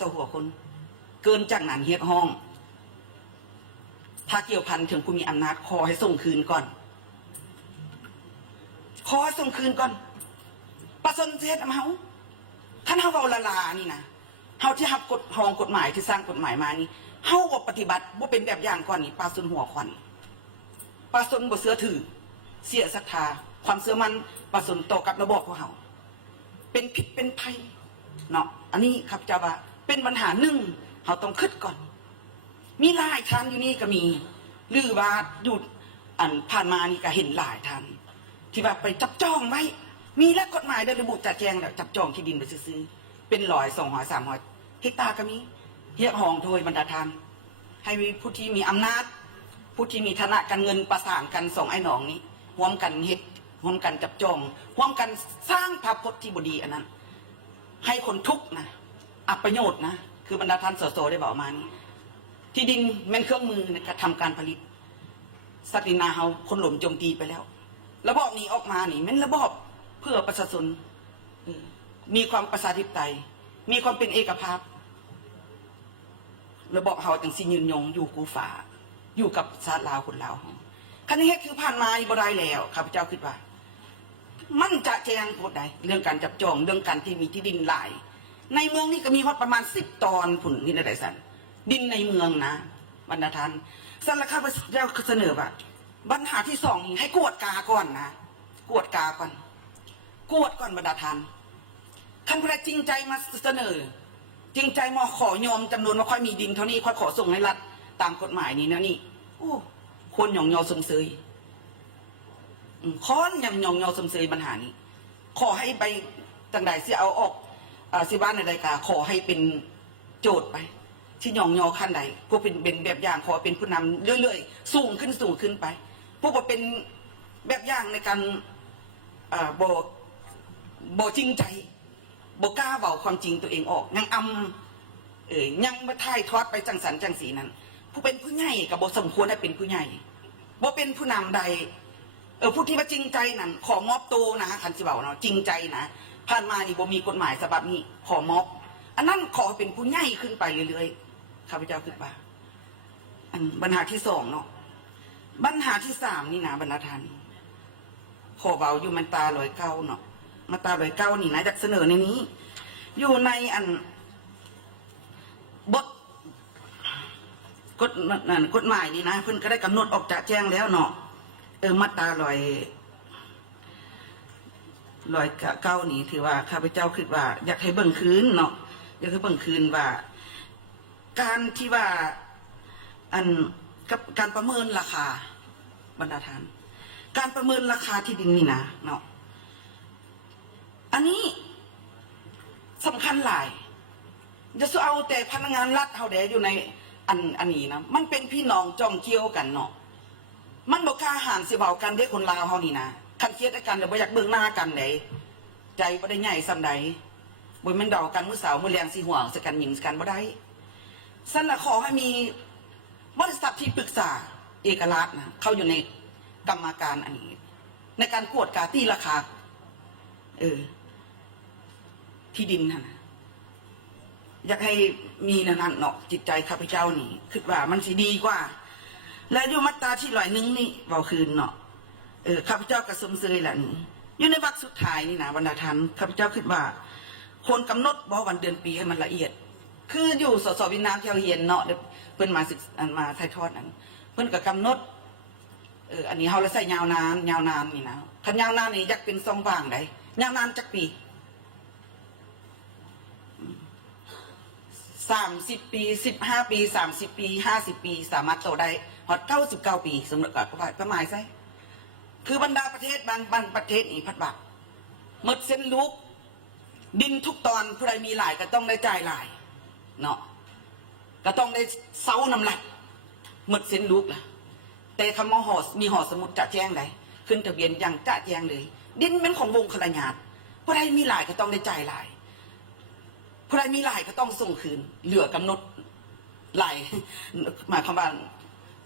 ต่อหัวคนเกินจากนั้นเรียกห้องถ้าเกี่ยวพันถึงผู้มีอำนาจขอให้ส่งคืนก่อนขอให้ส่งคืนก่อนประสนเทศเฮาท่านเฮาเอาละลานี่นะเฮาที่หับกฎห้องกฎหมายที่สร้างกฎหมายมานี่เฮาบ่ปฏิบัติบ่เป็นแบบอย่างก่อนนี่ปลาสนหัวขวัญปลาสนบ่เสือถือเสียศรัทธาความเสื่อมันปลาสนต่อกับระบบของเฮาเป็นผิดเป็นภัยเนาะอันนี้ครับเจ้าว่าเป็นปัญหาหนึ่งเฮาต้องคิดก่อนมีหลายท่านอยู่นี่ก็มีหรือว่าหยุดอันผ่านมานี่ก็เห็นหลายท่านที่ว่าไปจับจองไว้มีและกฎหมายได้ระบุจัดแจงแล้วจับจองที่ดินไปซื้อเป็น100 200 300 เฮกตาร์ก็มีเรียกห้องโดยบรรดาท่านให้มีผู้ที่มีอำนาจผู้ที่มีฐานะการเงินประสานกันส่งไอ้หนองนี้ร่วมกันเฮ็ดร่วมกันจับจองร่วมกันสร้างภาพพจน์ที่บดีอันนั้นให้คนทุกข์นะอับประโยชน์นะคือบรรดาท่านสสได้บอกมานี่ที่ดินแม่นเครื่องมือในการทำการผลิตสัตว์นาเฮาคนหล่มโจมตีไปแล้วระบอบนี้ออกมานี่แม่นระบอบเพื่อประชาชนมีความประชาธิปไตยมีความเป็นเอกภาพระบอบเฮาจังสิยืนยงอยู่กูฝาอยู่กับชาติลาวคนลาวคันนี้คือผ่านมาบ่ได้แล้วข้าพเจ้าคิดว่ามันจะแจ้งพูดได้เรื่องการจับจองเรื่องการที่มีที่ดินหลายในเมืองนี่ก็มีว่าประมาณ10 ตอนผุนนี่ได้สันดินในเมืองนะบรรดาท่านสันละข้าพเจ้าเสนอว่าปัญหาที่2นี่ให้กวดกาก่อนนะกวดกาก่อนกวดก่อนบรรดาท่านท่านผู้ใดจริงใจมาเสนอจริงใจมาขอยอมจำนวนว่าค่อยมีดินเท่านี้ค่อยขอส่งให้รัฐตามกฎหมายนี้นะนี่โอ้คนหยองยอสมเสยค้อนยังหยองยอสมเสยปัญหานี้ขอให้ไปจังใดเสียเอาออกสิบ้านในรายการขอให้เป็นโจทย์ไปที่หยองยอขั้นใดพวกเป็นแบบอย่างขอเป็นผู้นำเรื่อยๆสูงขึ้นไปพวกเป็นแบบอย่างในการบ่จริงใจบ่กล้าเบาความจริงตัวเองออกยังยังมาถ่ายทอดไปจังสันจังสีนั้นผู้เป็นผู้ใหญ่กับบ่สมควรได้เป็นผู้ใหญ่บ่เป็นผู้นำใดผู้ที่มาจริงใจนั้นขอมอบตัวนะคันสิเบาเนาะจริงใจนะผ่านมานี่บ่มีกฎหมายฉบับนี้ขอมอบอันนั้นขอเป็นผู้ใหญ่ขึ้นไปเรื่อยๆข้าพเจ้าคิดว่าปัญหาที่2เนาะปัญหาที่3นี่นะบรรดาท่านขอเบาอยู่มันตา109เนาะมาตา109นี่นะจากเสนอในนี้อยู่ในบทกฎหมายนี่นะเพิ่นก็ได้กำหนดออกจากแจ้งแล้วเนาะมาตรา109นี่ถือว่าข้าพเจ้าคิดว่าอยากให้เบิ่งคืนเนาะอยากให้เบิ่งคืนว่าการที่ว่ากับการประเมินราคาบรรดาท่านการประเมินราคาที่ดินนี่นะเนาะอันนี้สำคัญหลายจะเอาแต่พนักงานรัฐเฮาแดอยู่ในอันนี้นะมันเป็นพี่น้องจองเกี่ยวกันเนาะมันบอกกล้าหารสิเบากันได้คนลาวเฮานี่นะคันเครียดกันเดี๋ยวบ่อยากเบิ่งหน้ากันไหนใจบ่ได้ใหญ่ซ้ำใดบ่แม่นเดากันมื้อเสาร์มื้อแลงสิห่วงสิกันหญิงสิกันบ่ได้สั่นน่ะขอให้มีบริษัทที่ปรึกษาเอกราชนะเข้าอยู่ในกรรมการอันนี้ในการกวดกาตีราคาที่ดินนะอยากให้มีนั่นเนาะจิตใจข้าพเจ้านี่คิดว่ามันสิดีกว่าและอยู่มาตราที่101นี่เบาคืนเนาะข้าพเจ้ากระสมเสยแหละนี่อยู่ในวรรคสุดท้ายนี่นะบรรดาท่านข้าพเจ้าคิดว่าควรกำหนดวันเดือนปีให้มันละเอียดคืออยู่สสวินามเที่ยวเฮียนเนาะเพิ่นมาศึกมาถ่ายทอดนั้นเพิ่นก็กำหนดอันนี้เฮาเลยใส่ยาวนานนี่นะคันยาวนานนี่อยากเป็นทรงว่างได้ยาวนานจักปี30 ปี15 ปี30 ปี50 ปีสามารถโตได้ฮอด99 ปีสมมติก็ประมาณใช่คือบรรดาประเทศบางประเทศนี่พัดบักหมดเส้นลูกดินทุกตอนผู้ใดมีหลายก็ต้องได้จ่ายหลายเนาะก็ต้องได้เซาน้ำหนักหมดเส้นลูกล่ะแต่คำว่ามีหอสมุดจะแจ้งได้ขึ้นทะเบียนอย่างจะแจ้งเลยดินเป็นของวงขลาญาติผู้ใดมีหลายก็ต้องได้จ่ายหลายผู้ใดมีหลายก็ต้องส่งคืนเหลือกำหนดหลายหมายความว่า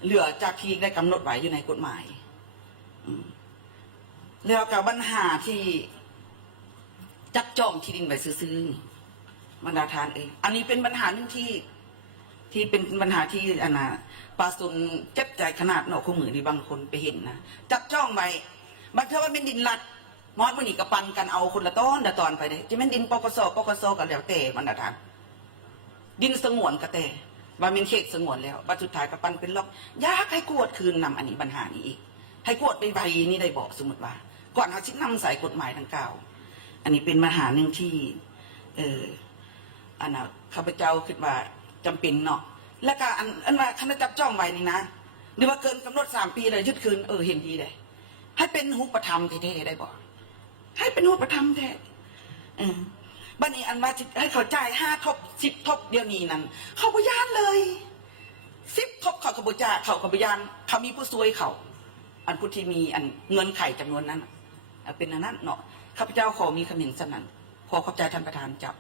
เหลือจากที่ได้กำหนดไว้อยู่ในกฎหมายแล้วกับปัญหาที่จับจองที่ดินไปซื้อ บรรดาทานอันนี้เป็นปัญหาหนึ่งที่เป็นปัญหาที่ปาสุนเจ็บใจขนาดเนาะคู่มือที่บางคนไปเห็นนะจับจ้องไปบางเทว่าเป็นดินลัดมอดมันนี่กระปันกันเอาคนละต้นละตอนไปเลยจะเป็นดินปกสกันแล้วแต่บรรดาทานดินสงวนก็แต่ว่าเป็นเขตสงวนแล้วบัดสุดท้ายกระปันเป็นล็อกยากให้กวดคืนนำอันนี้ปัญหานี้อีกให้กวดไปใบนี้ได้บอกสมมติว่าก่อนเขาชิดนำใส่กฎหมายดังกล่าวอันนี้เป็นปัญหาหนึ่งที่ข้าพเจ้าคิดว่าจำเป็นเนาะและก็อันว่าคณะจับจ้องไว้นี่นะหรือว่าเกินกำหนด3 ปีเลยยึดคืนเห็นดีเลยให้เป็นหูปธรรมแท้ๆได้บอกให้เป็นหูปธรรมแท้บัดนี้อันว่าให้เขาจ่าย5 ทบ 10 ทบเดี๋ยวนี้นั้นเขาพยานเลย10 ทบเขากบจ่าเขากบยานเขามีผู้ซวยเขาอันผู้ที่มีอันเงินไข่จำนวนนั้นเป็นอันนั้นเนาะข้าพเจ้าขอมีคำเห็นสนั้นขอขอบใจท่านประธานจับ